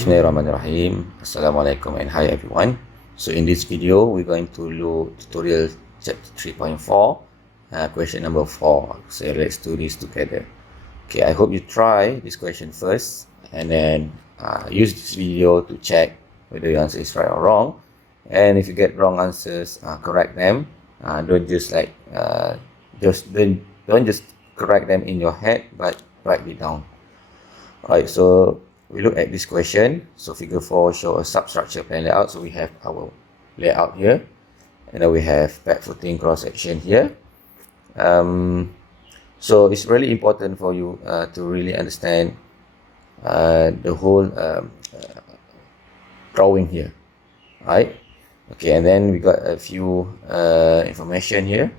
Bismillahirrahmanirrahim. Assalamualaikum and hi everyone. So in this video, we're going to look tutorial chapter 3.4, question number 4. So let's do this together. Okay, I hope you try this question first and then use this video to check whether your answer is right or wrong. And if you get wrong answers, correct them. Don't just don't just correct them in your head, but write it down. Alright, so we look at this question. So figure 4 show a substructure plan layout. So we have our layout here, and then we have pad footing cross section here. So it's really important for you to really understand the whole drawing here. Right? Okay, and then we got a few information here.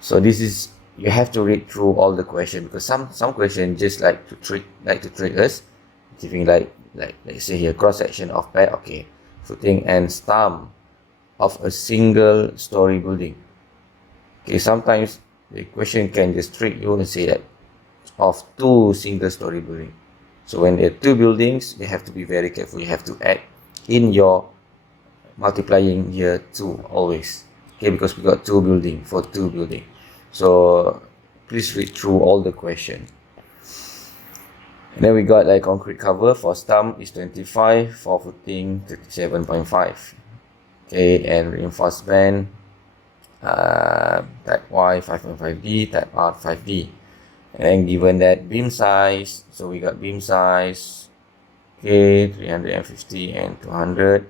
So this is, you have to read through all the question, because some question just like to trick us, giving like let's say here cross section of pad, okay, footing and stump of a single story building. Okay, sometimes the question can just trick you and say that of two single story building. So when there are two buildings, you have to be very careful. You have to add in your multiplying here 2 always. Okay, because we got two building for two building. So please read through all the question. And then we got like concrete cover for stump is 25, for footing 37.5. Okay, and reinforced band type Y 5.5D, type R 5D. And then given that beam size, so we got beam size, okay, 350 and 200.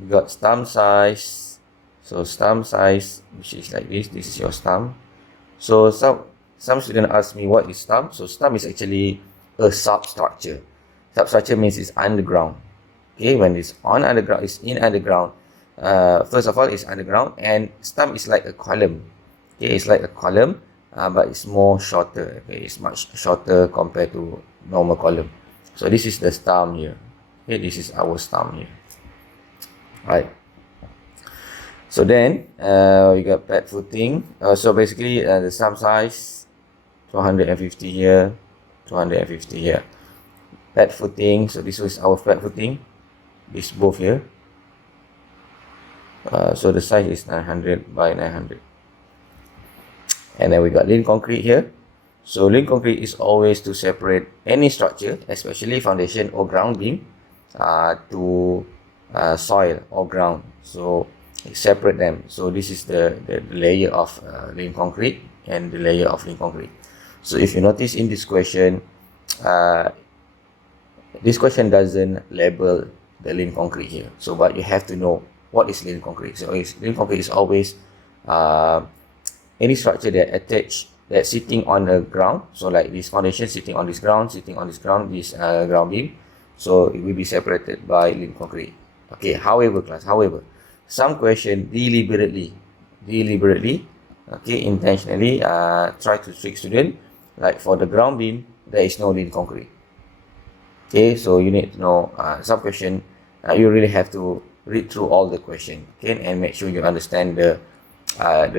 We got stump size, so stump size, which is like this is your stump. So some students ask me what is stump. So stump is actually a substructure. Substructure means it's underground. Okay, when it's on underground, it's in underground. First of all, it's underground, and stump is like a column. Okay, it's like a column, but it's more shorter. Okay, it's much shorter compared to normal column. So this is the stump here. Okay, this is our stump here. Right. So then we got pad footing. So basically the stump size 250 here, 250 here. Pad footing, so this was our pad footing, this both here. So the size is 900 by 900. And then we got lean concrete here. So lean concrete is always to separate any structure, especially foundation or ground beam, to soil or ground. So separate them. So this is the layer of lean concrete and the layer of lean concrete. So if you notice in this question doesn't label the lean concrete here. So but you have to know what is lean concrete. So lean concrete is always any structure that's sitting on the ground. So like this foundation sitting on this ground, this ground beam. So it will be separated by lean concrete. Okay, however, some question deliberately, okay, intentionally try to trick student. Like for the ground beam, there is no lean concrete. Okay, so you need to know some question. You really have to read through all the question, okay, and make sure you understand the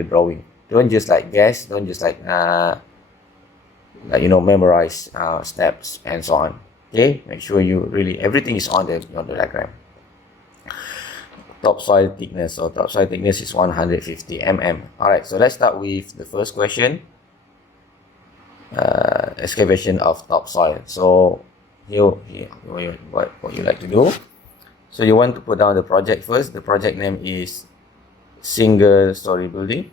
drawing. Don't just like guess. Don't just like memorize steps and so on. Okay, make sure you really everything is on the diagram. Topsoil thickness. So topsoil thickness is 150 mm. Alright, so let's start with the first question. Excavation of topsoil. So here what you like to do. So you want to put down the project first. The project name is single story building.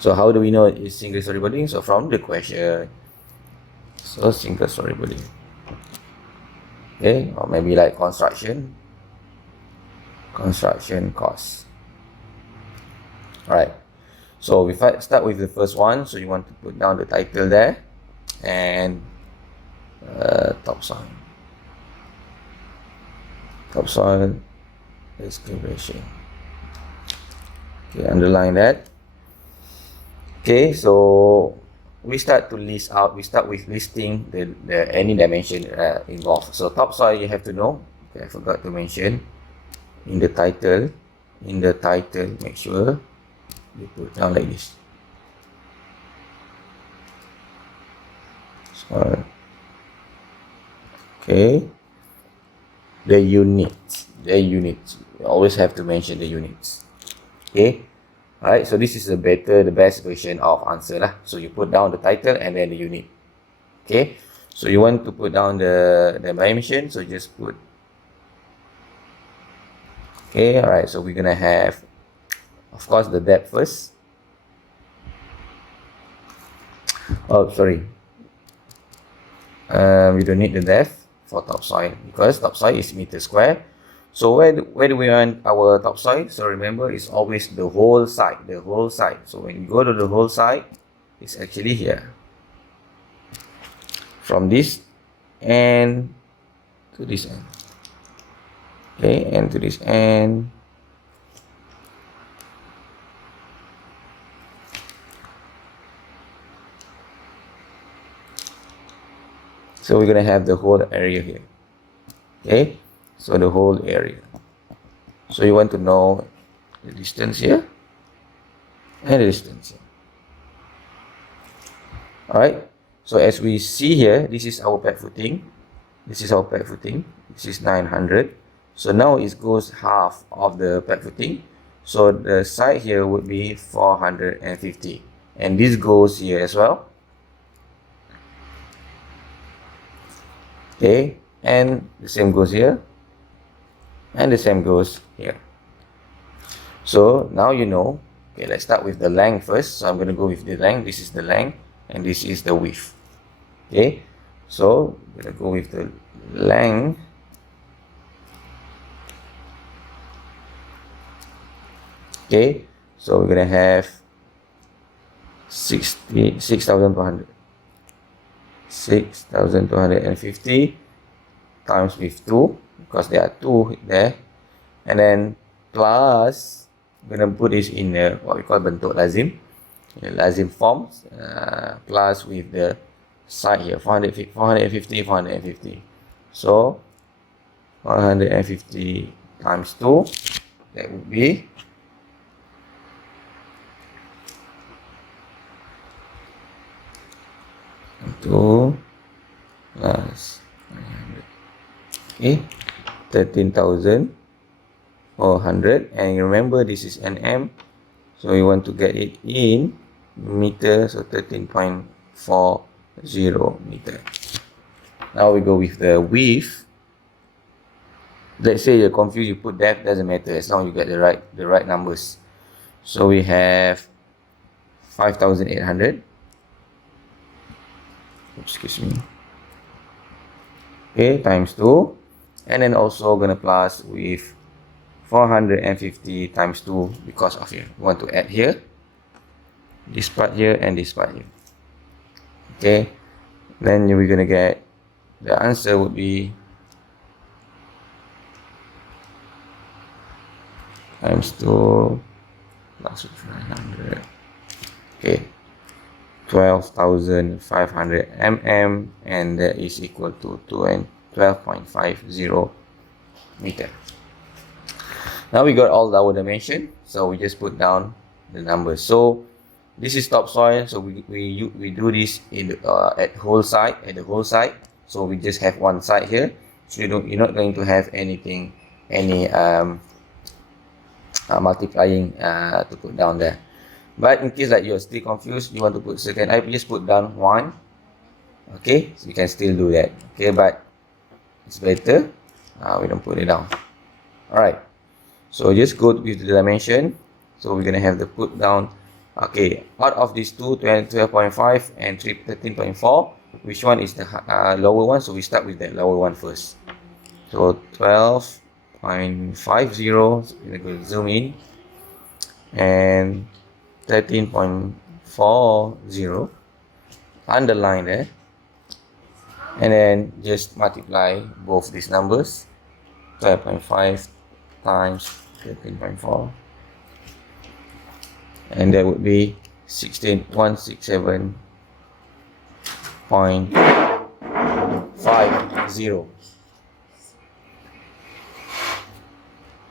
So how do we know it's single story building? So from the question. So single story building. Okay, or maybe like construction costs. Alright. So we start with the first one. So you want to put down the title there and topsoil excavation. Okay, underline that. Okay, so we start to list out. We start with listing the any dimension involved. So topsoil, you have to know. Okay, I forgot to mention in the title. Make sure you put down like this. So, okay, the units. You always have to mention the units. Okay, alright, so this is the best version of answer lah. So you put down the title and then the unit. Okay, so you want to put down the dimension, so just put. Okay, alright, so we're gonna have, of course, the depth first. Oh, sorry. We don't need the depth for topsoil because topsoil is meter square. So where do we want our topsoil? So remember, it's always the whole side. So when you go to the whole side, it's actually here. From this end to this end. Okay, and to this end. So we're gonna have the whole area here. Okay, so the whole area. So you want to know the distance here and the distance here. Alright, so as we see here, this is our pad footing. This is 900. So now it goes half of the pad footing. So the side here would be 450. And this goes here as well. Okay, and the same goes here. And the same goes here. So now you know. Okay, let's start with the length first. So I'm going to go with the length. This is the length and this is the width. Okay, so I'm going to go with the length. Okay, so we're going to have 6,250 times with 2 because there are 2 there, and then plus we're going to put this in what we call bentuk lazim, lazim forms, plus with the side here 450. So 450 times 2, that would be 2 plus 900. Okay, 13,400. And remember, this is nm, so you want to get it in meter, so 13.40 meter. Now we go with the width. Let's say you're confused, you put depth, doesn't matter as long as you get the right numbers. So we have 5,800. Excuse me. Okay, times 2, and then also gonna plus with 450 times 2 because of here. We want to add here, this part here and this part here. Okay, then we're gonna get the answer would be times 2 plus 500. Okay, 12,500 mm, and that is equal to 12.50 meter. Now we got all our dimension, so we just put down the numbers. So this is topsoil, so we do this in at the whole side. So we just have one side here, so you're not going to have any multiplying to put down there. But in case like you're still confused, you want to put second, I just put down 1. Okay, so you can still do that. Okay, but it's better we don't put it down. Alright, so just go with the dimension. So we're gonna have the put down. Okay, out of these two, 12.5 and 13.4, which one is the lower one? So we start with that lower one first. So 12.50, so we're gonna go zoom in, and 13.40, underline there, and then just multiply both these numbers, 12.5 times 13.4, and that would be 167.50.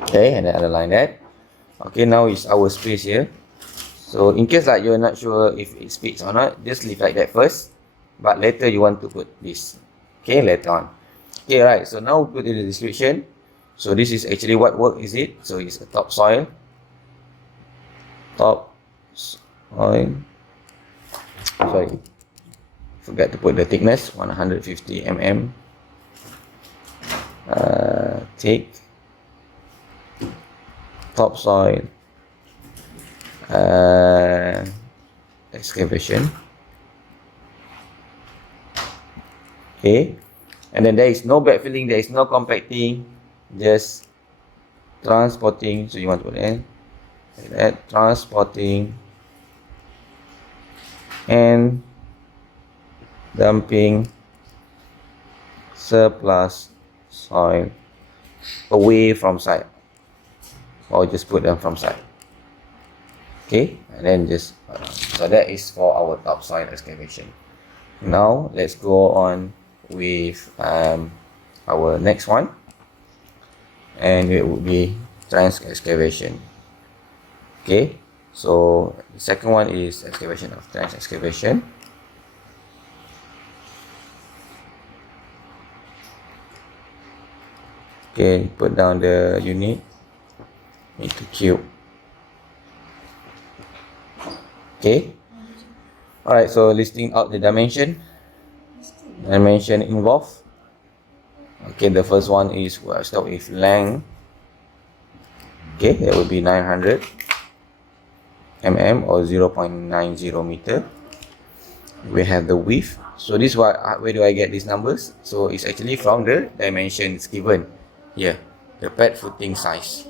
Okay, and then underline that. Okay, now is our space here. So in case like you're not sure if it fits or not, just leave like that first, but later you want to put this, okay, later on. Okay, right, so now put in the description. So this is actually what work is it. So it's a topsoil, sorry, forgot to put the thickness, 150 mm thick topsoil excavation. Okay, and then there is no backfilling, there is no compacting, just transporting. So you want to put in like that, transporting and dumping surplus soil away from site, or just put them from site. Okay, and then just so that is for our topsoil excavation. Now let's go on with our next one, and it would be trans excavation. Okay, so the second one is excavation of trans excavation. Okay, put down the unit into cube. Okay, alright, so listing out the dimension involved. Okay, the first one is, we'll start with length. Okay, that would be 900 mm or 0.90 meter. We have the width. So this one, where do I get these numbers? So it's actually from the dimensions given here, the pad footing size.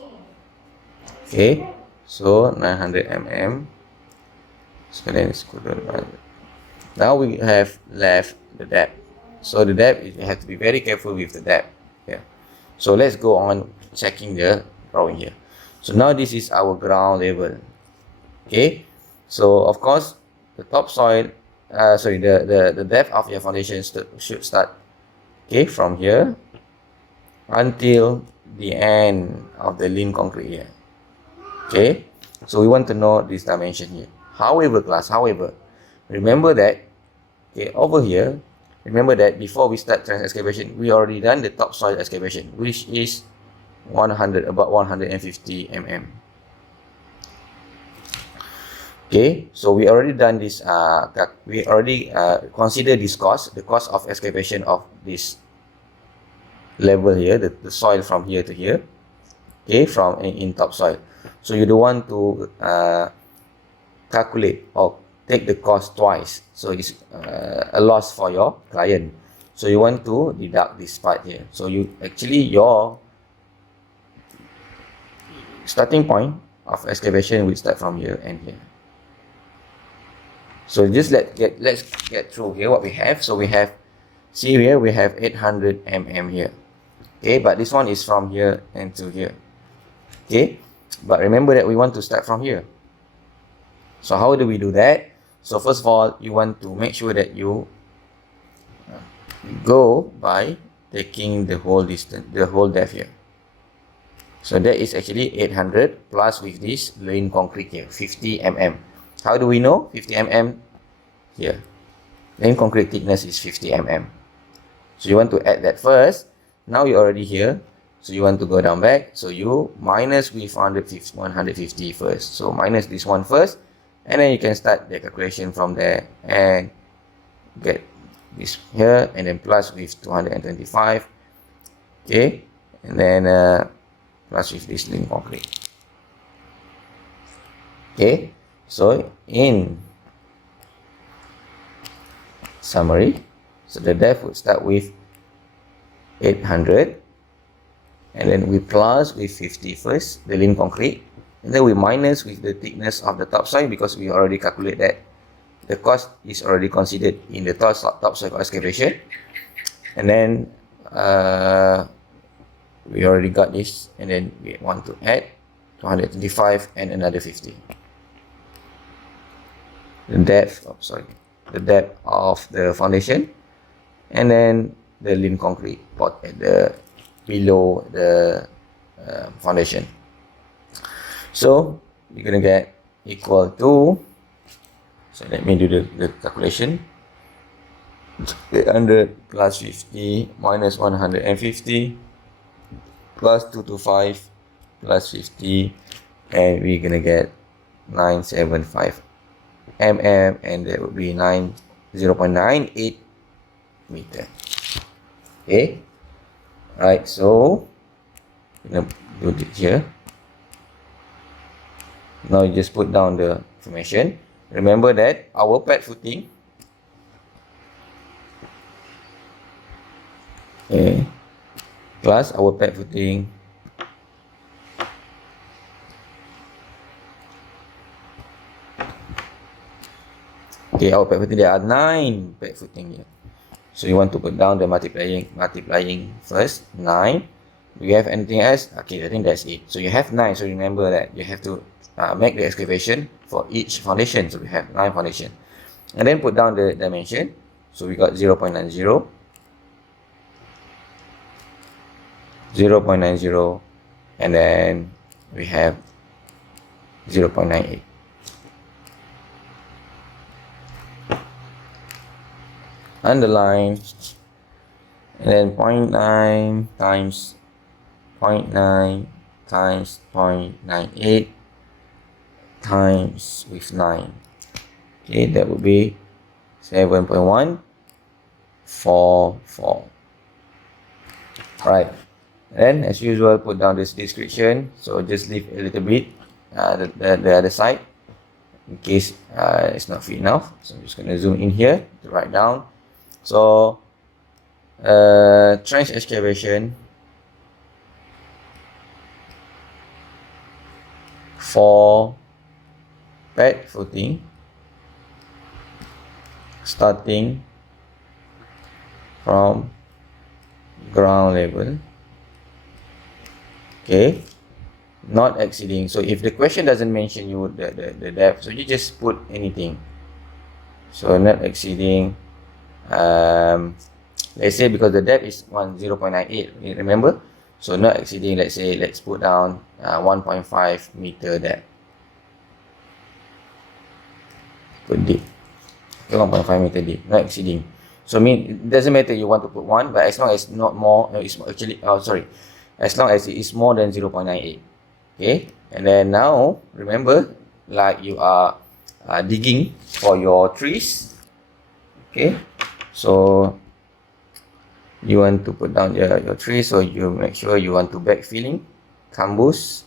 Okay, so 900 mm. So then it's equivalent. Now we have left the depth. So the depth, you have to be very careful with the depth here. So let's go on checking the drawing here. So now this is our ground level. Okay, so of course the topsoil, the depth of your foundation should start, okay, from here until the end of the lean concrete here. Okay, so we want to know this dimension here. However, remember that, okay, over here, remember that before we start trans excavation, we already done the topsoil excavation, which is about 150 mm. Okay, so we already done this, we already consider this cost, the cost of excavation of this level here, the soil from here to here, okay, from in topsoil. So you don't want to calculate or take the cost twice, so it's a loss for your client. So you want to deduct this part here. So you actually, your starting point of excavation will start from here and here. So just let's get through here what we have. So we have, see here, we have 800 mm here. Okay, but this one is from here and to here. Okay, but remember that we want to start from here. So how do we do that? So first of all, you want to make sure that you go by taking the whole distance, the whole depth here. So that is actually 800 plus with this lean concrete here, 50 mm. How do we know 50 mm? Here, lean concrete thickness is 50 mm. So you want to add that first. Now you're already here, so you want to go down back. So you minus with 150 first. So minus this one first, and then you can start the calculation from there and get this here, and then plus with 225. Okay, and then plus with this lean concrete. Okay, so in summary, so the depth would start with 800, and then we plus with 50 first, the lean concrete, and then we minus with the thickness of the topsoil, because we already calculate that the cost is already considered in the topsoil excavation. And then we already got this, and then we want to add 225 and another 50. The depth of the foundation, and then the lean concrete pot at the below the foundation. So you're gonna get equal to, so let me do the calculation. 800 plus 50 minus 150 plus 225 plus 50, and we're gonna get 975 mm, and that would be 0.98 meter. Okay, right, so we're gonna do it here. Now you just put down the information. Remember that our pad footing, okay, plus our pad footing our pad footing, there are 9 pad footing here. So you want to put down the multiplying first, 9. Do you have anything else? Okay, I think that's it. So you have 9. So remember that you have to make the excavation for each foundation. So we have 9 foundation. And then put down the dimension. So we got 0.90, 0.90, and then we have 0.98. Underline, and then 0.9 times 0.9 times 0.98 times with 9. Okay, that would be 7.144. Right, then as usual, put down this description. So just leave a little bit the other side in case it's not fit enough. So I'm just going to zoom in here to write down. So trench excavation for pad footing starting from ground level, okay, not exceeding. So if the question doesn't mention you the depth, so you just put anything. So not exceeding, let's say, because the depth is 0.98, remember, so not exceeding, let's say, let's put down 1.5 meter depth. Put deep, 1.5 meter deep, not exceeding. So it doesn't matter you want to put 1, but as long as not more, it's actually, as long as it is more than 0.98. Okay, and then now remember, like you are digging for your trees. Okay, so you want to put down your tree, so you make sure you want to backfilling, cambus,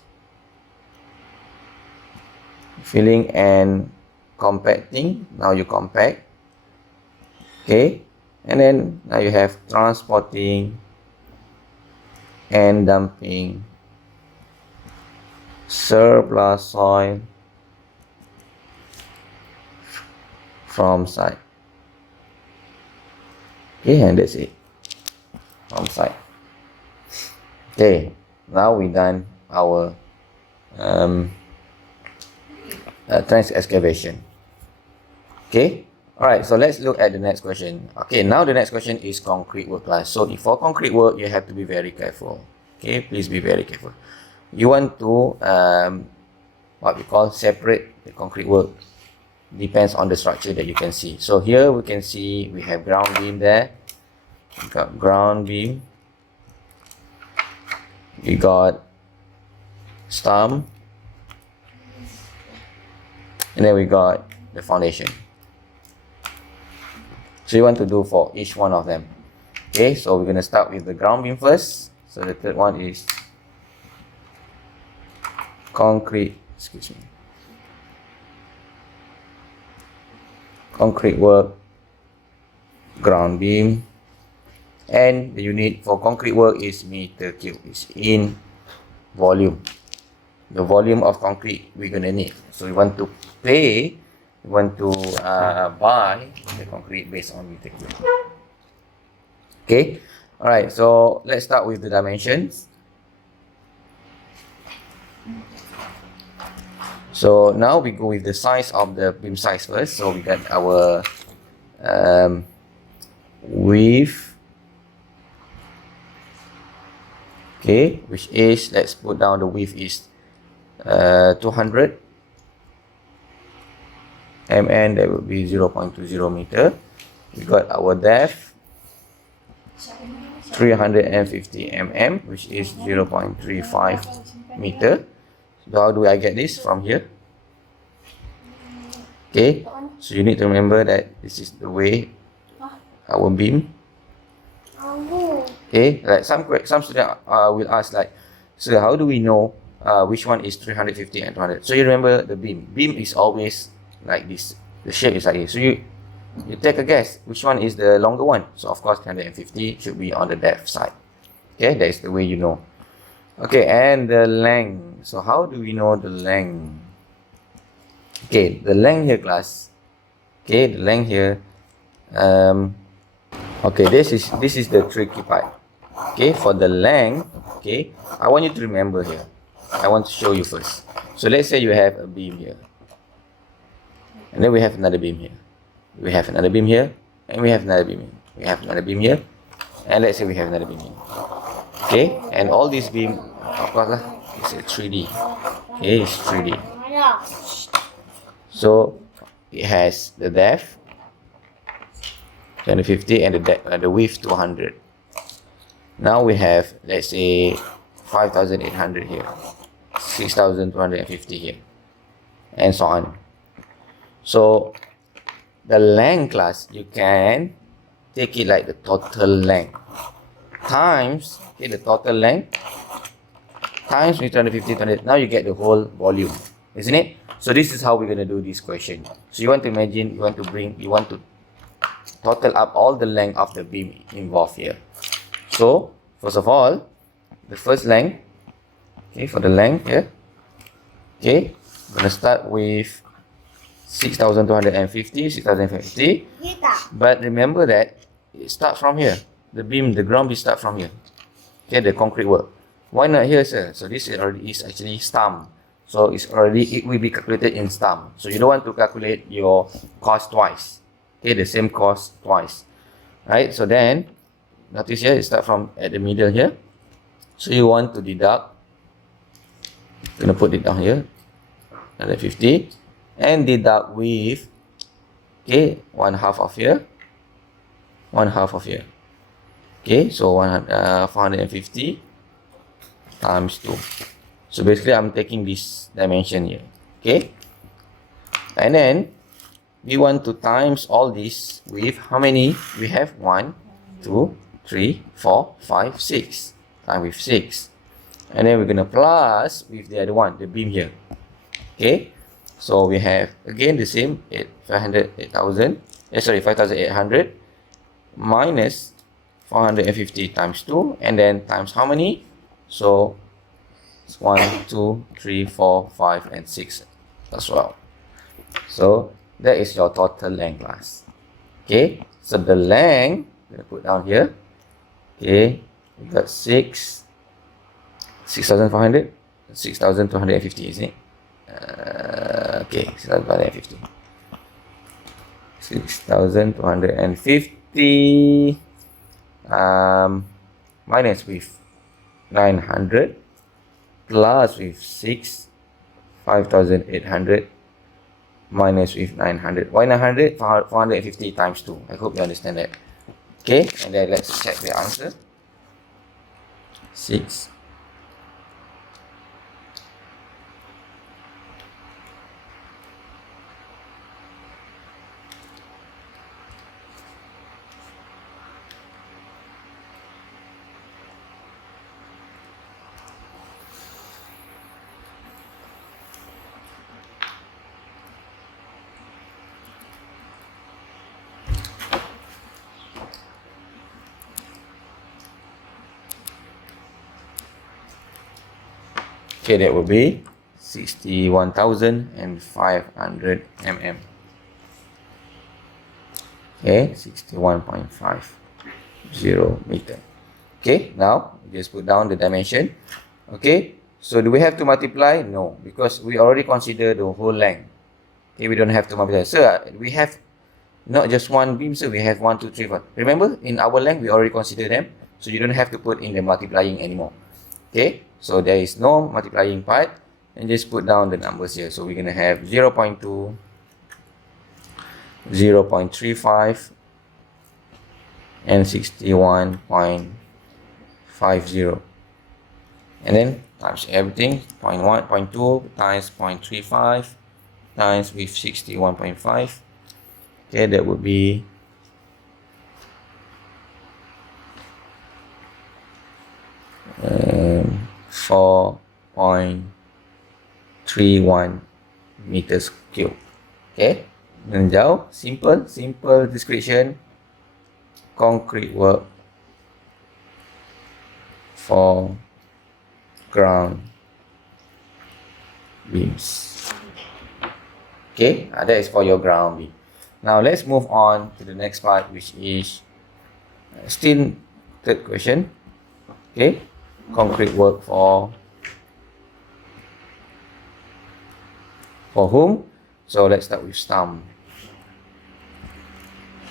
filling and compacting. Now you compact, okay, and then now you have transporting and dumping surplus soil from site. Okay, and that's it, from site. Okay, now we done our trench excavation. Okay, alright, so let's look at the next question. Okay, now the next question is concrete work class. So if for concrete work, you have to be very careful. Okay, please be very careful. You want to what we call separate the concrete work. Depends on the structure that you can see. So here we can see we have ground beam there. We got ground beam. We got stump. And then we got the foundation. So you want to do for each one of them. Okay, so we're going to start with the ground beam first. So the third one is concrete work, ground beam, and the unit for concrete work is meter cube. It's in volume, the volume of concrete we're gonna need. So we want to buy the concrete based on meter cube. Okay, all right, so let's start with the dimensions. So now we go with the size of the beam size first. So we got our width, okay, which is, let's put down the width is 200, mn, that would be 0.20 meter. We got our depth 350 mm, which is 0.35 meter. So how do I get this from here? Okay, so you need to remember that this is the way our beam. Okay, like some students will ask like, so how do we know which one is 350 and 200? So you remember the beam. Beam is always like this. The shape is like this. So you take a guess which one is the longer one. So of course 350 should be on the depth side. Okay, that is the way you know. Okay, and the length. So how do we know the length? Okay, the length here, class. Okay, the length here. Okay, this is the tricky part. Okay, for the length, okay, I want you to remember here. I want to show you first. So let's say you have a beam here, and then we have another beam here. We have another beam here, and we have another beam here. We have another beam here, and let's say we have another beam here. Okay, and all these beam, of course, it's a 3D. Okay, it's 3D. So it has the depth 250 and the width 200. Now we have, let's say, 5,800 here, 6,250 here, and so on. So the length, class, you can take it like the total length times, okay, the total length times 250, 200. Now you get the whole volume, isn't it? So this is how we're going to do this question. So you want to imagine, you want to total up all the length of the beam involved here. So first of all, the first length, okay, for the length here, okay, I'm going to start with 6,250, but remember that it starts from here. The beam, the ground beam start from here. Okay, the concrete work. Why not here, sir? So this is actually stump. So it will be calculated in stump. So you don't want to calculate your cost twice. Okay, the same cost twice. Right? So then, notice here, it starts from at the middle here. So you want to deduct. I'm going to put it down here. 150. And deduct with, okay, 1/2 of here. 1/2 of here. Okay, so 450 times 2. So basically, I'm taking this dimension here. Okay, and then we want to times all this with how many? We have 1, 2, 3, 4, 5, 6. Times with 6. And then we're going to plus with the other one, the beam here. Okay, so we have again the same 5,800 minus 450 times 2, and then times how many? So it's 1, 2, 3, 4, 5, and 6 as well. So that is your total length, class. Okay, so the length, I'm going to put down here. Okay, we got 6,400, 6,250, isn't it? Okay, 6,250. 6,250 minus with 900 plus with 6, 5,800 minus with 900. Why 900? 450 times 2. I hope you understand that. Okay, and then let's check the answer. 6. Okay, that would be 61,500 mm. Okay, 61.50 meter. Okay, now just put down the dimension. Okay, so do we have to multiply? No, because we already consider the whole length. Okay, we don't have to multiply. So we have not just one beam, so we have 1, 2, 3, 4. Remember, in our length, we already consider them. So you don't have to put in the multiplying anymore. Okay, so there is no multiplying part, and just put down the numbers here. So we're going to have 0.2, 0.35 and 61.50, and then times everything, 0.1, 0.2 times 0.35 times with 61.5. Okay, that would be 4.31 meters cube. Okay, dan jauh, simple description. Concrete work for ground beams. Okay, that is for your ground beam. Now let's move on to the next part, which is still third question. Okay, concrete work for whom? So let's start with stump.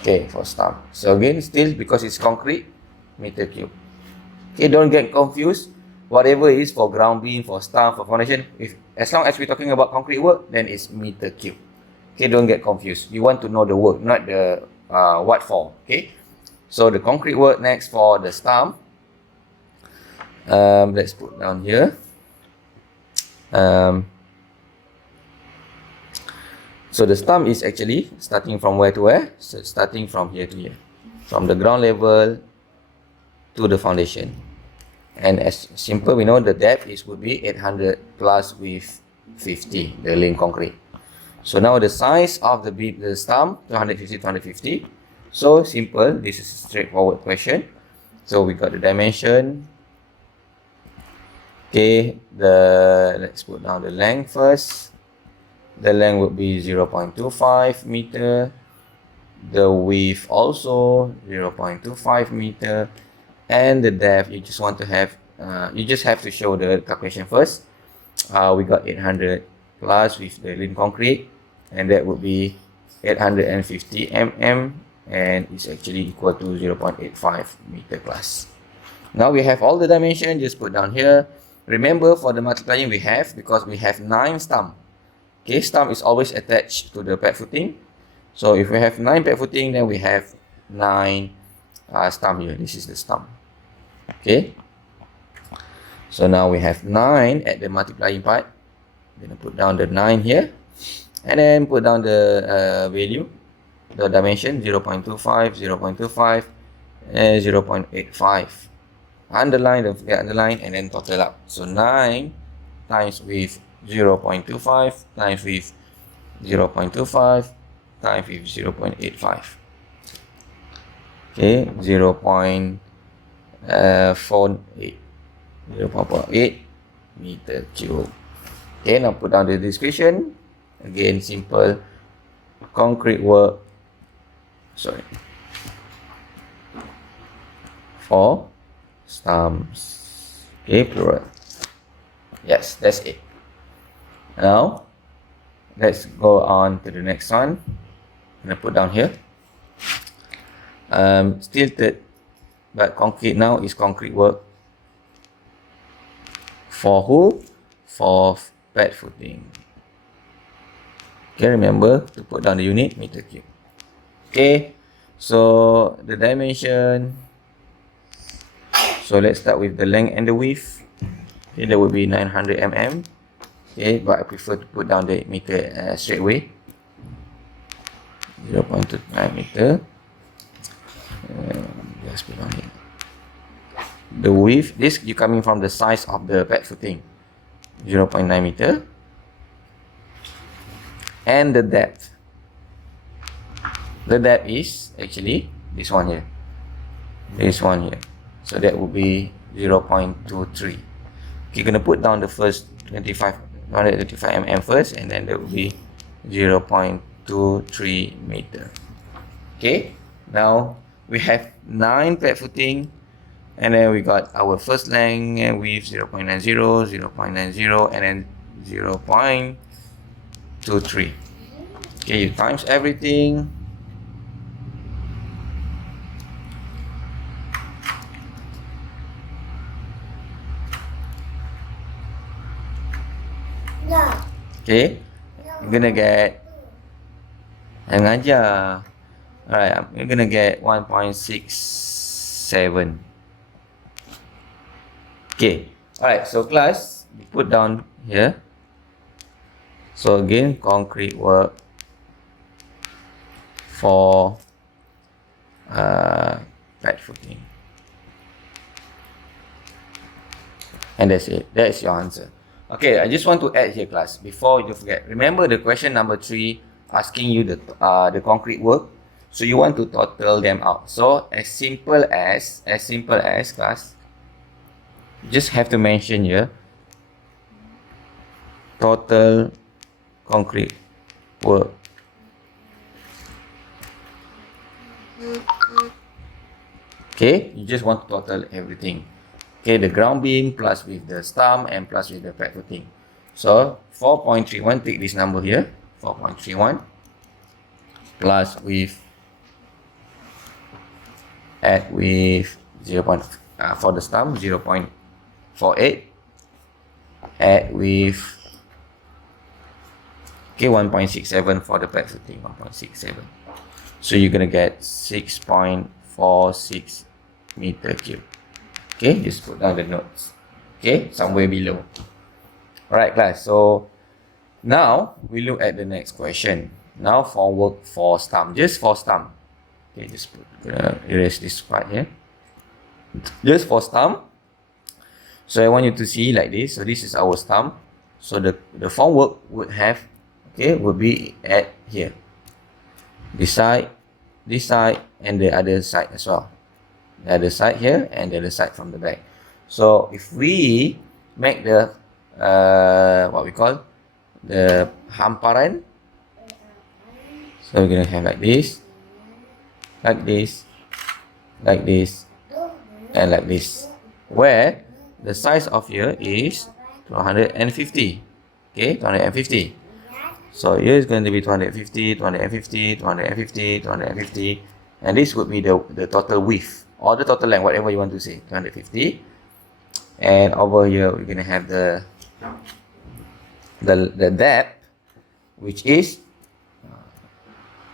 Okay, for stump. So again, still because it's concrete, meter cube. Okay, don't get confused. Whatever it is for ground beam, for stump, for foundation, as long as we're talking about concrete work, then it's meter cube. Okay, don't get confused. You want to know the work, not the what for. Okay, so the concrete work next for the stump. Let's put down here. So the stump is actually starting from where to where? So starting from here to here, from the ground level to the foundation. And as simple, we know the depth would be 800 plus with 50, the lane concrete. So now the size of the beam, the stump, 250, 250. So simple, this is a straightforward question. So we got the dimension. Okay, let's put down the length first. The length would be 0.25 meter. The width also 0.25 meter. And the depth, you just want to have, you just have to show the calculation first. We got 800 plus with the lean concrete, and that would be 850 mm, and it's actually equal to 0.85 meter plus. Now we have all the dimension, just put down here. Remember, for the multiplying we have, because we have 9 stump. Okay, stump is always attached to the pad footing. So if we have 9 pad footing, then we have 9 stump here. This is the stump. Okay, so now we have 9 at the multiplying part. I'm going to put down the 9 here, and then put down the value, the dimension 0.25, 0.25, and 0.85. Underline, don't forget underline, and then total up. So 9 times with 0.25 times with 0.25 times with 0.85. Okay, 0.48 meter cube. Okay, now put down the description. Again, simple concrete work. For stumps. Okay, plural. Yes, that's it. Now, let's go on to the next one. I'm going to put down here. Still third, but concrete now is concrete work. For who? For pad footing. Okay, remember to put down the unit, meter cube. Okay, so the dimension. So let's start with the length and the width. Okay, that would be 900 mm. Okay, but I prefer to put down the meter straight away. 0.29 meter. Just put on here. The width, this you coming from the size of the pad footing, 0.9 meter. And the depth. The depth is actually this one here. This one here. So that would be 0.23. You're going to put down the first 135 mm first, and then that will be 0.23 meter. Okay, now we have 9 pad footing, and then we got our first length and width 0.90, 0.90, and then 0.23. Okay, you times everything. Okay, you're gonna get Yang ajar. Alright, I'm gonna get 1.67. Okay. Alright, so class, we put down here. So again, concrete work for pad footing. And that's it. That's your answer. Okay, I just want to add here, class, before you forget. Remember the question number 3 asking you the concrete work. So you want to total them out. So as simple as class, you just have to mention here total concrete work. Okay, you just want to total everything. Okay, the ground beam plus with the stump and plus with the pad footing. So 4.31, take this number here, 4.31 plus with add with 0. For the stump 0.48, add with 1.67 for the pad footing, 1.67. So you're gonna get 6.46 meter cube. Okay, just put down the notes. Okay, somewhere below. Alright, class. So now we look at the next question. Now for work for stump, just for stump. Okay, just erase this part here. Just for stump. So I want you to see like this. So this is our stump. So the formwork would have, would be at here. This side, and the other side as well. The other side here and the other side from the back. So if we make the what we call the hamparan, so we're gonna have like this, and like this, where the size of here is 250. Okay, 250. So here is going to be 250, 250, 250, 250, and this would be the total width or the total length, whatever you want to say, 250. And over here we're going to have the depth, which is,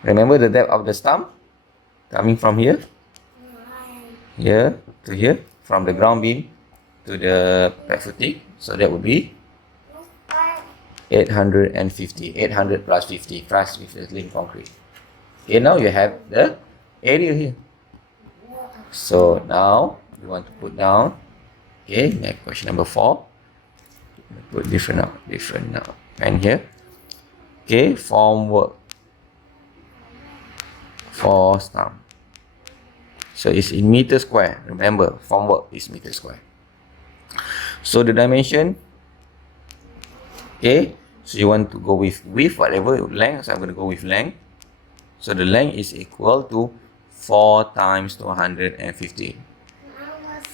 remember the depth of the stump coming from here to here, from the ground beam to the pad footing. So that would be 850, 800 plus 50 plus with the link concrete. Okay, now you have the area here. So now we want to put down, next question number 4. Put different now, and here. Okay, formwork for stump. So it's in meter square. Remember, formwork is meter square. So the dimension, so you want to go with width, whatever length. So I'm going to go with length. So the length is equal to 4 times 250.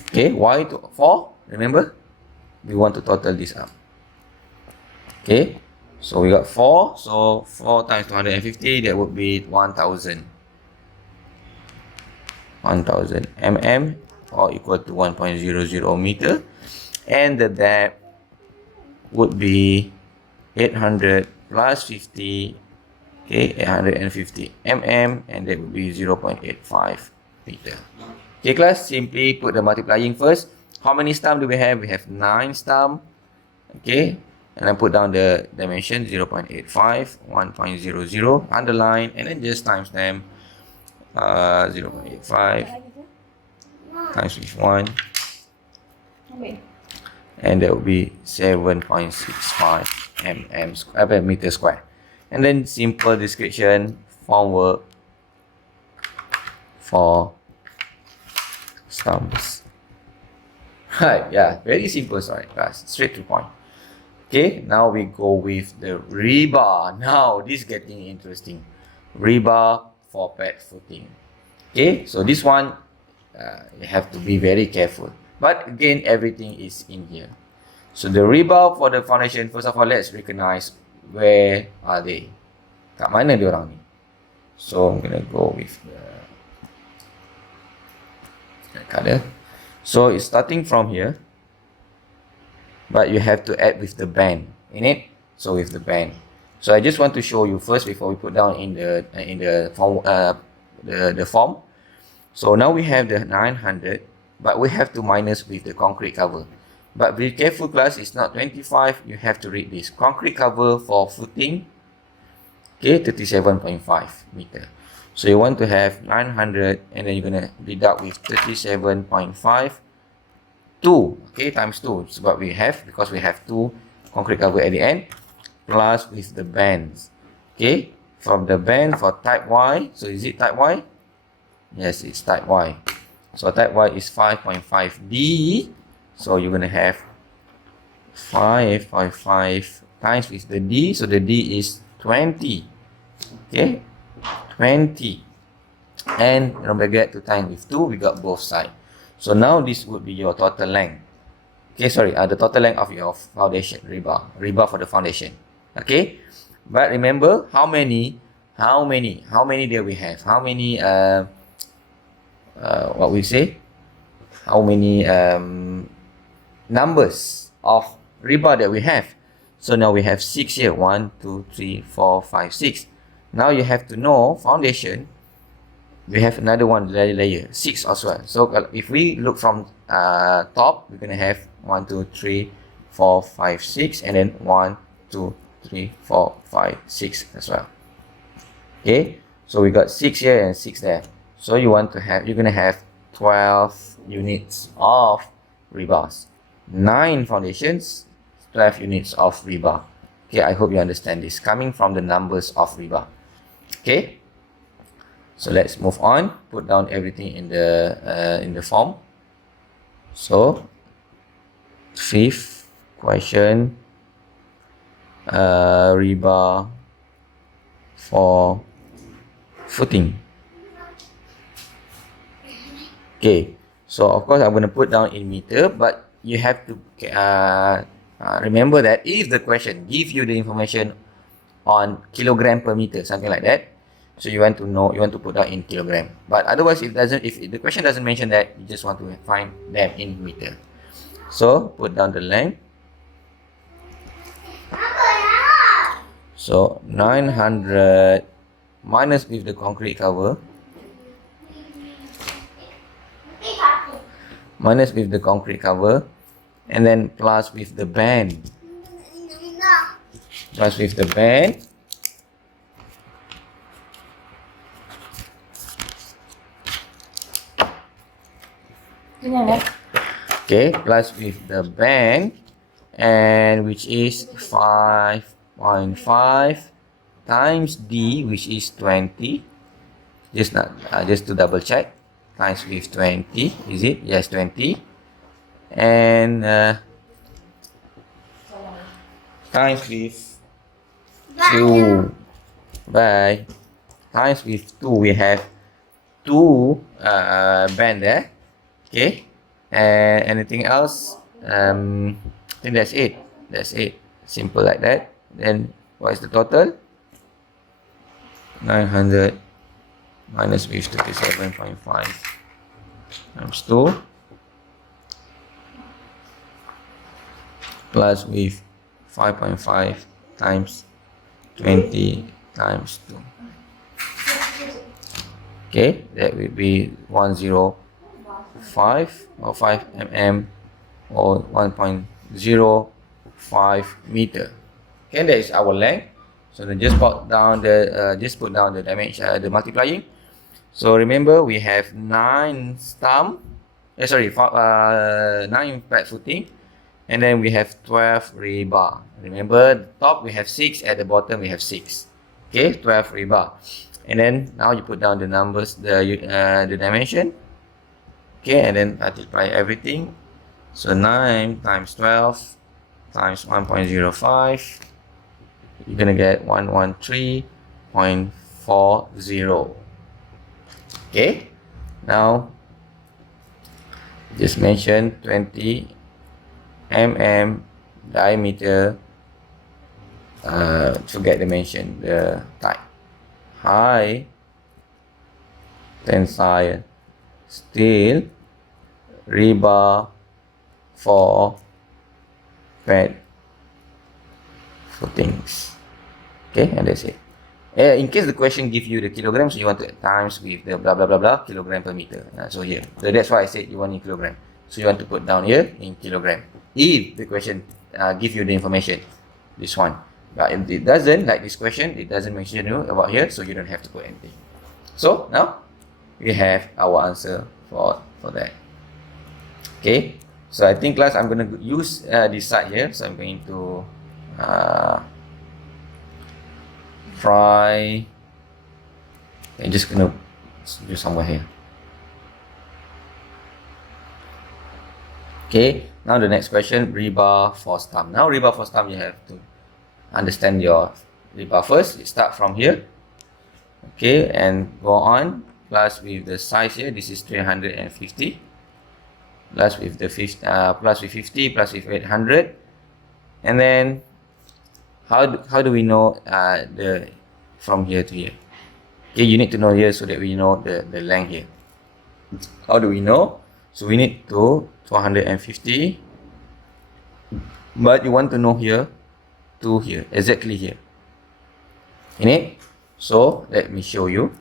Okay, why 4? Remember, we want to total this up. Okay, so we got 4. So 4 times 250, that would be 1000 mm, or equal to 1.00 meter. And the depth would be 800 plus 50, 850 mm, and that would be 0.85 meter. Okay, class, simply put the multiplying first. How many stump do we have? We have 9 stump. Okay, and then put down the dimension 0.85, 1.00, underline, and then just times them. 0.85 times with 1, and that will be 7.65 meter square. And then simple description, formwork for stumps. Right, yeah, very simple, sorry class, straight to point. Okay, now we go with the rebar. Now this is getting interesting. Rebar for pad footing. Okay, so this one you have to be very careful, but again everything is in here. So the rebar for the foundation, first of all, let's recognize where are they, kat mana dia orang ni. So I'm gonna go with the color. So it's starting from here, but you have to add with the band in it. So with the band, So I just want to show you first before we put down in the form, the form. So now we have the 900, but we have to minus with the concrete cover. But be careful class, it's not 25, you have to read this. Concrete cover for footing, okay, 37.5 meter. So you want to have 900 and then you're going to deduct with 37.5, 2, okay, times 2. It's what we have because we have 2 concrete cover at the end, plus with the bands. Okay, from the band for type Y, so is it type Y? Yes, it's type Y. So type Y is 5.5D. So you're going to have 5.5 times with the D. So the D is 20. Okay, 20. And don't forget to time with 2. We got both sides. So now this would be your total length. Okay, sorry, the total length of your foundation rebar for the foundation. Okay, but remember how many that we have? How many what we say? How many numbers of rebar that we have? So now we have 6 here. 1, 2, 3, 4, 5, 6. Now you have to know foundation. We have another one layer 6 as well. So if we look from top, we're gonna have 1, 2, 3, 4, 5, 6, and then 1, 2, 3, 4, 5, 6 as well. Okay, so we got 6 here and 6 there. So you're gonna have 12 units of rebars, 9 foundations, 12 units of rebar. Okay, I hope you understand this coming from the numbers of rebar. Okay, so let's move on. Put down everything in the form. So 5th question, rebar for footing. Okay, so of course I'm going to put down in meter, but you have to remember that if the question gives you the information on kilogram per meter, something like that, so you want to put down in kilogram. But otherwise, if the question doesn't mention that, you just want to find them in meter. So put down the length. So 900 minus with the concrete cover, and then plus with the band, okay, plus with the band, and which is 5.5 times D, which is 20. Just to double check, times with 20, is it? Yes, 20. And times with 2 by times with 2, we have 2 band there. Okay, and anything else? I think that's it. Simple like that. Then what is the total? 900 minus with 37.5 times 2 plus with 5.5 times 20 times 2. Okay, that will be 105 or 5 mm or 1.05 meter. Okay, that is our length. So then just put down the dimension, the multiplying. So remember we have 9 stump, 9 flat footing, and then we have 12 rebar. Remember the top we have 6, at the bottom we have 6. Okay, 12 rebar. And then now you put down the numbers, the dimension. Okay, and then multiply everything. So 9 times 12 times 1.05, you're gonna get 113.40. Okay, now just mention 20 mm diameter. Forget to mention the type. High tensile steel rebar for bed footings. Okay, and that's it. In case the question give you the kilograms, you want to times with the blah blah blah blah kilogram per meter. So here, so that's why I said you want in kilogram. So you want to put down here in kilogram. If the question give you the information, this one. But if it doesn't, like this question, it doesn't mention you about here, so you don't have to put anything. So now we have our answer for that. Okay. So I think class, I'm going to use this side here. So I'm going to try. I'm just going to do somewhere here. Okay, now the next question, rebar for stump. Now rebar for stump, you have to understand your rebar first. You start from here. Okay, and go on. Plus with the size here, this is 350. Plus with the 50, plus with 50, plus with 800. And then how do we know the from here to here? Okay, you need to know here so that we know the length here. How do we know? So we need to 250, but you want to know here to here, exactly here. In it. So let me show you.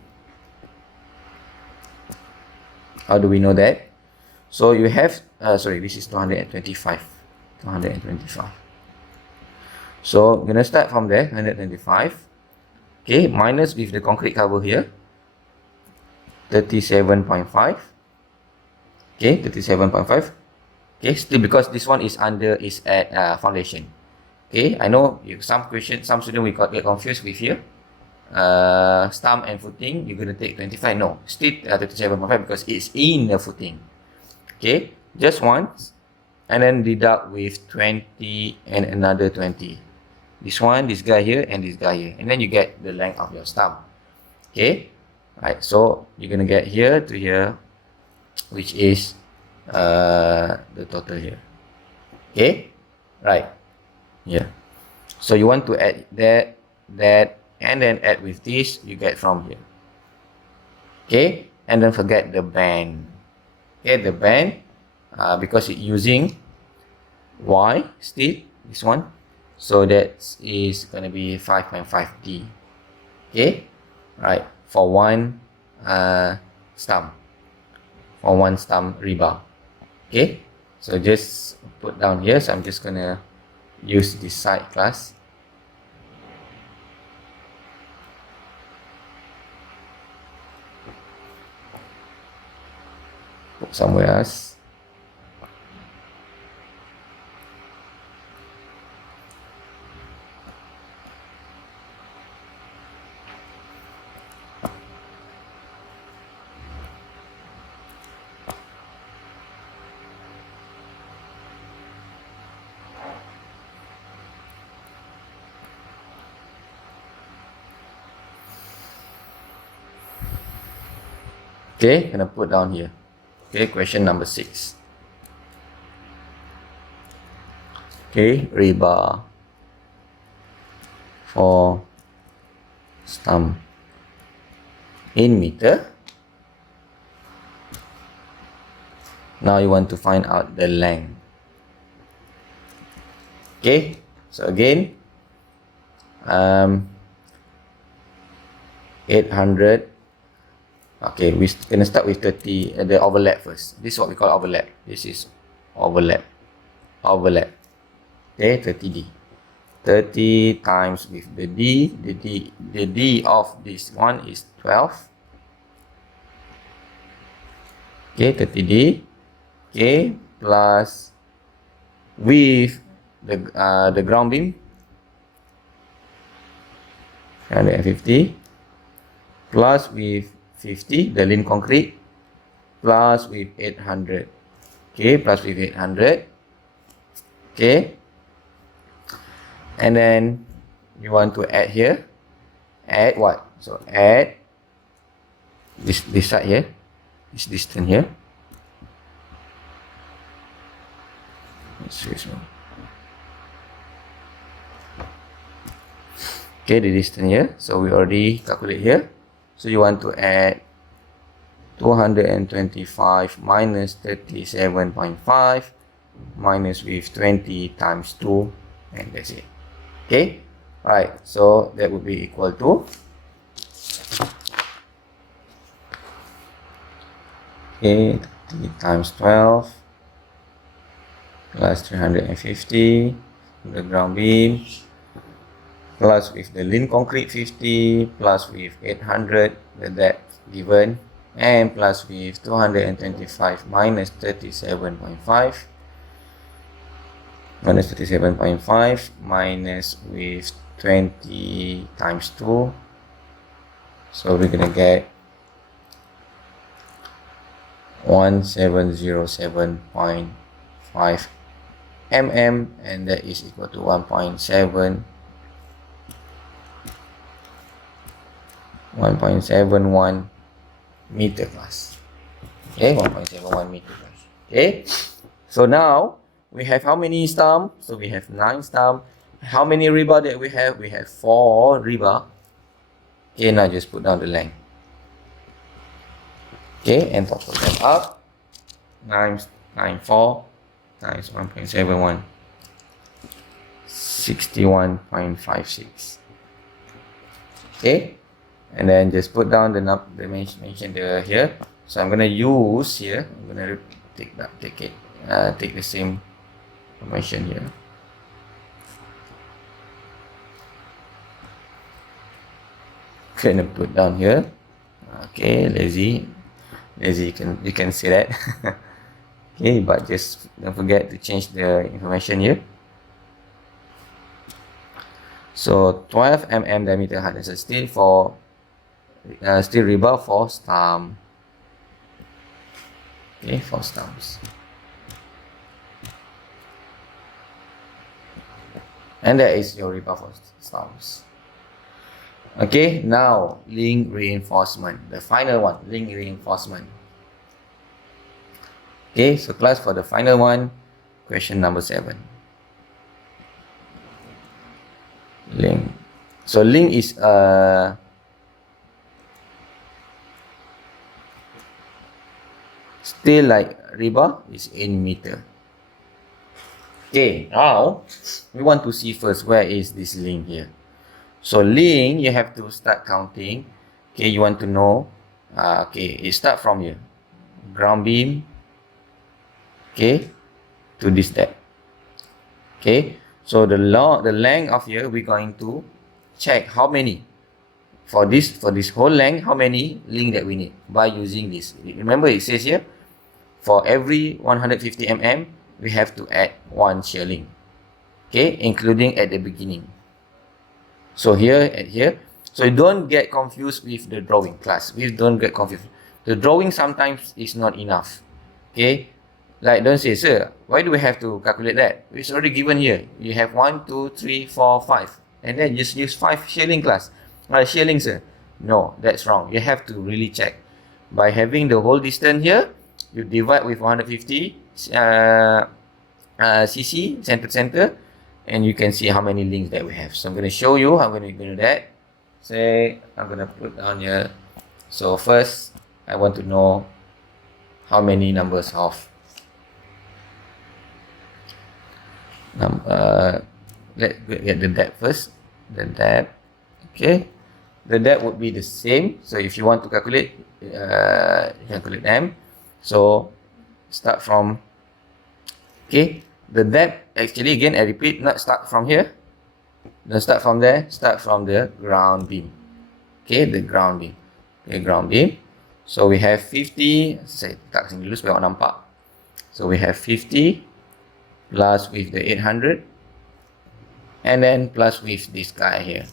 How do we know that? So you have, sorry, this is 225. 225. So I'm gonna start from there, 125. Okay, minus with the concrete cover here, 37.5. Okay, 37.5. Okay, still because this one is at foundation. Okay, I know some students will get confused with here. Stump and footing, you're gonna take 25. No, still 37.5 because it's in the footing. Okay, just once, and then deduct with 20 and another 20. This one, this guy here, and this guy here, and then you get the length of your stump. Okay, right. So you're gonna get here to here, which is the total here. Okay, right here. So you want to add that, and then add with this, you get from here. Okay, and don't forget the band. Okay, the band, because it's using Y still, this one, so that is going to be 5.5D. Okay, right, for one stump, for one stump rebar. Okay, so just put down here. So I'm just going to use this side class. Put somewhere else. Okay, gonna put down here. Okay, question number 6. Okay, rebar for stump in meter. Now you want to find out the length. Okay, so again, 800. Okay, we're gonna start with 30, the overlap first. This is what we call overlap. This is overlap. Overlap. Okay, 30D. 30 times with the D. The D of this one is 12. Okay, 30D. Okay, plus with the ground beam, 150, plus with 50, the lean concrete, plus with 800. Okay, plus with 800. Okay, and then you want to add here. Add what? So add this side here, this distance here. Excuse me. Okay, the distance here. So we already calculate here. So you want to add 225 minus 37.5 minus with 20 times 2, and that's it. Okay, Right, so that would be equal to, okay, 3 times 12 plus 350 the ground beam, plus with the lean concrete 50, plus with 800 the depth given, and plus with 225 minus 37.5, minus with 20 times 2, so we're gonna get 1707.5 mm, and that is equal to 1.71 meter class. Okay, 1.71 meter class. Okay, so now we have how many stumps? So we have 9 stumps. How many rebar that we have? We have 4 rebar. Okay, now just put down the length. Okay, and total them up. 994 times 1.71, 61.56. Okay, and then just put down the mention here. So I'm gonna use here. I'm gonna take the same information here. Gonna put down here. Okay, lazy. You can see that. Okay, but just don't forget to change the information here. So 12 mm diameter hardness steel for steel rebar for stump. Okay, for stumps. And that is your rebar for stumps. Okay, now link reinforcement, the final one, link reinforcement. Okay, so class, for the final one, question number 7. Link. So link is still like rebar, is in meter. Okay, now we want to see first where is this link here. So link, you have to start counting. Okay, you want to know. Okay, it start from here, ground beam. Okay, to this depth. Okay, so the length of here, we're going to check how many for this whole length, how many link that we need by using this. Remember, it says here for every 150 mm we have to add 1 shear link. Okay, including at the beginning. So here, so you don't get confused with the drawing class. We don't get confused. The drawing sometimes is not enough. Okay, like don't say, sir, why do we have to calculate that? It's already given here. You have 1, 2, 3, 4, 5, and then just use 5 shilling class. Shilling, sir. No, that's wrong. You have to really check. By having the whole distance here, you divide with 150 cc, center to center, and you can see how many links that we have. So I'm going to show you how I'm going to do that. Say, I'm going to put down here. So first, I want to know how many numbers of let's get the depth first. The depth. Okay, the depth would be the same. So if you want to calculate, calculate them. So start from, okay, the depth, actually again I repeat, not start from here, don't start from there, start from the ground beam. Okay, the ground beam. Okay, ground beam. So we have 50, saya tak sini dulu supaya awak nampak. So we have 50 plus with the 800, and then plus with this guy here.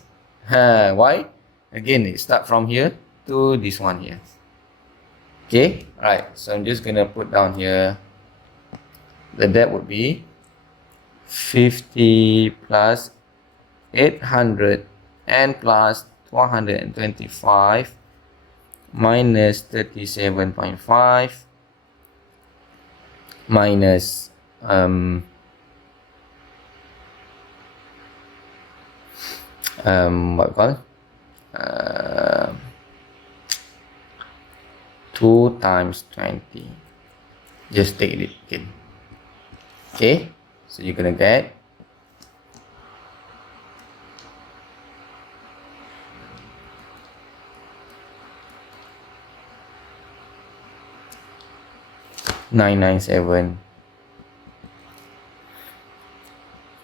Why? Again, it start from here to this one here. Okay, right. So I'm just gonna put down here. The depth would be 50 plus 800 and plus 225 minus 37.5 minus what we call 2 times 20. Just take it again. Okay, so you're gonna get 997.5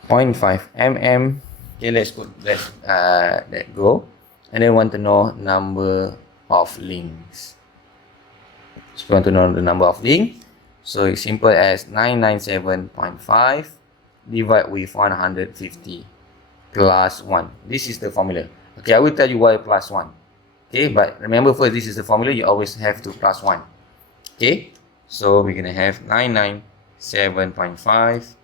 mm. Okay, let's let go. And then want to know number of links. So we want to know the number of links. So it's simple as 997.5 divided with 150 plus 1. This is the formula. Okay, I will tell you why plus 1. Okay, but remember first, this is the formula. You always have to plus 1. Okay, so we're going to have 997.5.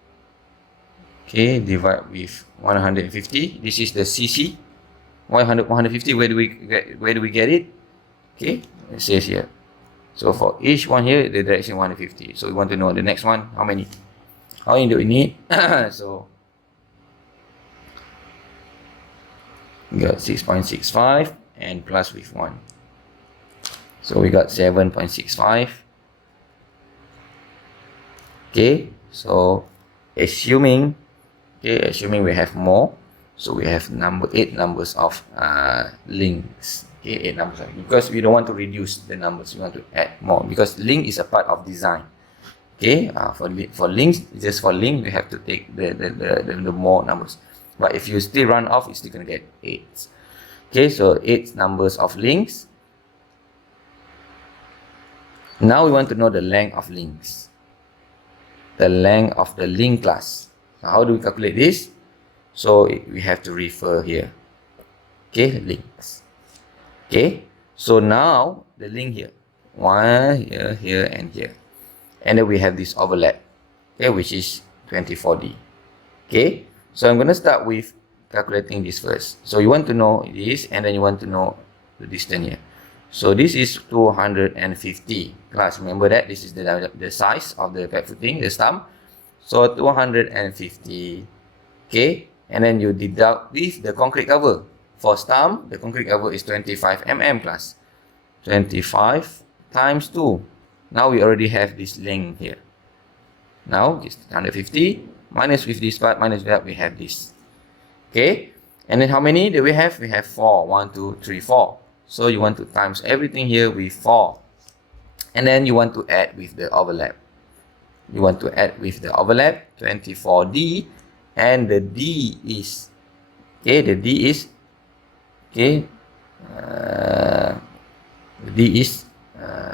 Okay, divide with 150. This is the CC. 150, where do we get it? Okay, it says here. So for each one here, the direction 150. So we want to know the next one, how many? How many do we need? So we got 6.65 and plus with 1. So we got 7.65. Okay, so assuming we have more, so we have 8 numbers of links. Okay, 8 numbers because we don't want to reduce the numbers, we want to add more because link is a part of design. Okay, for links, just for link, we have to take the more numbers. But if you still run off, you're still gonna get 8. Okay, so 8 numbers of links. Now we want to know the length of links. The length of the link class. Now, how do we calculate this? So we have to refer here. Okay, links. Okay, so now the link here, one here, here, and here, and then we have this overlap. Okay, which is 24D. Okay, so I'm going to start with calculating this first. So you want to know this, and then you want to know the distance here. So this is 250 class. Remember that this is the size of the back footing, the stump. So 250. Okay, and then you deduct this, the concrete cover. For stump, the concrete cover is 25 mm class. 25 times 2. Now we already have this length here. Now this 150 minus with this part minus that, we have this. Okay, and then how many do we have? We have 4. 1, 2, 3, 4. So you want to times everything here with 4. And then you want to add with the overlap. You want to add with the overlap 24D, and the D is, okay, the D is, okay, the D is,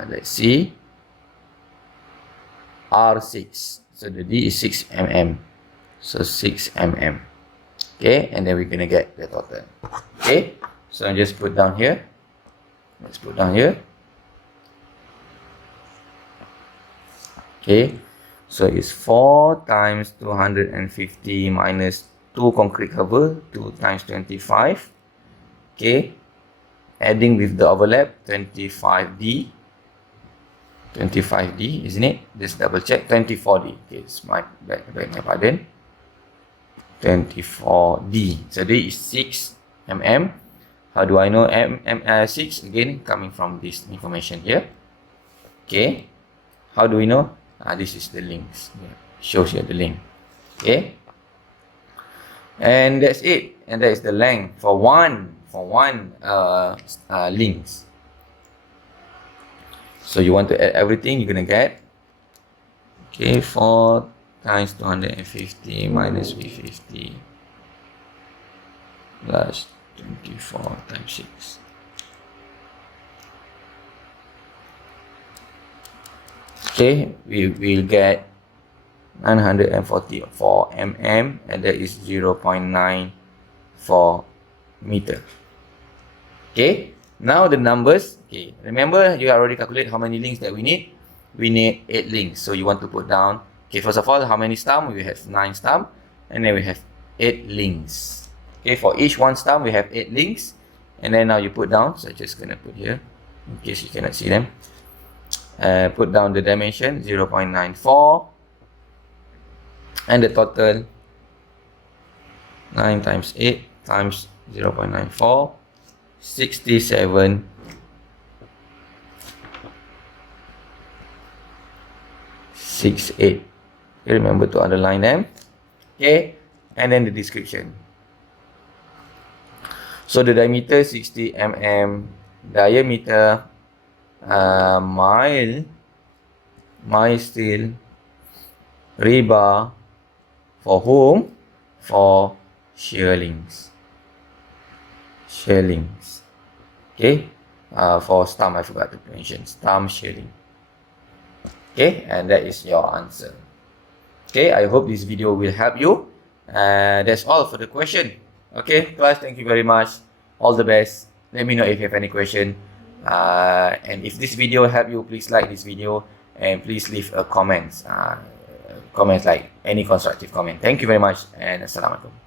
let's see, R6. So the D is 6 mm. So 6 mm. Okay, and then we're gonna get the total. Okay, so I just put down here. Let's put down here. Okay, so it's 4 times 250 minus 2 concrete cover, 2 times 25. Okay, adding with the overlap 25D. 25D, isn't it? Just double check. 24D. Okay, it's my pardon. 24D. So this is 6 mm. How do I know 6? Again, coming from this information here. Okay, how do we know? This is the links. Yeah, shows you the link. Okay, and that's it. And that is the length for one links. So you want to add everything, you're gonna get, okay, 4 times 250 minus 350 plus 24 times 6. Okay, we will get 944 mm, and that is 0.94 meter. Okay, now the numbers. Okay, remember you already calculate how many links that we need. We need 8 links. So you want to put down, okay, first of all, how many stumps? We have 9 stumps, and then we have 8 links. Okay, for each one stump we have 8 links, and then now you put down. So I'm just gonna put here in case you cannot see them. Put down the dimension 0.94, and the total 9 times 8 times 0.94, 67 68. Okay, remember to underline them. Okay, and then the description. So the diameter 60 mm, diameter mile my steel, rebar, for whom? For shearlings. Shearlings. Okay. For stump, I forgot to mention stump shearling. Okay, and that is your answer. Okay, I hope this video will help you. That's all for the question. Okay, class, thank you very much. All the best. Let me know if you have any question. And if this video helped you, please like this video and please leave a comment. Comments like any constructive comment. Thank you very much and Assalamualaikum.